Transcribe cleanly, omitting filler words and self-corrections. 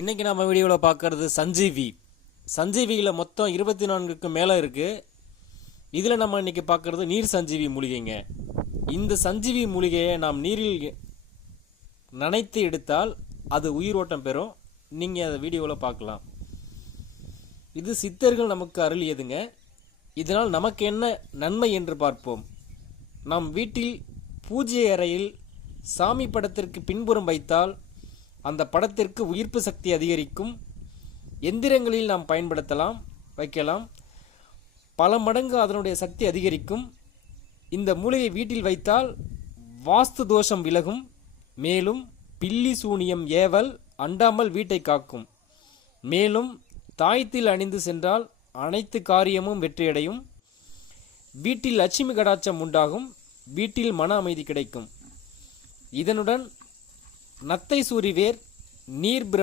இன்றைக்கி நம்ம வீடியோவில் பார்க்குறது சஞ்சீவியில் மொத்தம் 24க்கு மேலே இருக்குது. இதில் நம்ம இன்றைக்கி பார்க்குறது நீர் சஞ்சீவி மூலிகைங்க. இந்த சஞ்சீவி மூலிகையை நாம் நீரில் நனைத்து எடுத்தால் அது உயிரோட்டம் பெறும். நீங்கள் அதை வீடியோவில் பார்க்கலாம். இது சித்தர்கள் நமக்கு அருளியதுங்க. இதனால் நமக்கு என்ன நன்மை என்று பார்ப்போம். நம் வீட்டில் பூஜை அறையில் சாமி படத்திற்கு பின்புறம் வைத்தால் அந்த படத்திற்கு உயிர்ப்பு சக்தி அதிகரிக்கும். எந்திரங்களில் நாம் பயன்படுத்தலாம், வைக்கலாம். பல மடங்கு அதனுடைய சக்தி அதிகரிக்கும். இந்த மூலிகை வீட்டில் வைத்தால் வாஸ்து தோஷம் விலகும். மேலும் பில்லி சூனியம் ஏவல் அண்டாமல் வீட்டை காக்கும். மேலும் தாயத்தில் அணிந்து சென்றால் அனைத்து காரியமும் வெற்றியடையும். வீட்டில் லட்சுமி கடாட்சம் உண்டாகும். வீட்டில் மன அமைதி கிடைக்கும். இதனுடன் நத்தை சூரி வேர், நீர் பிரம்ம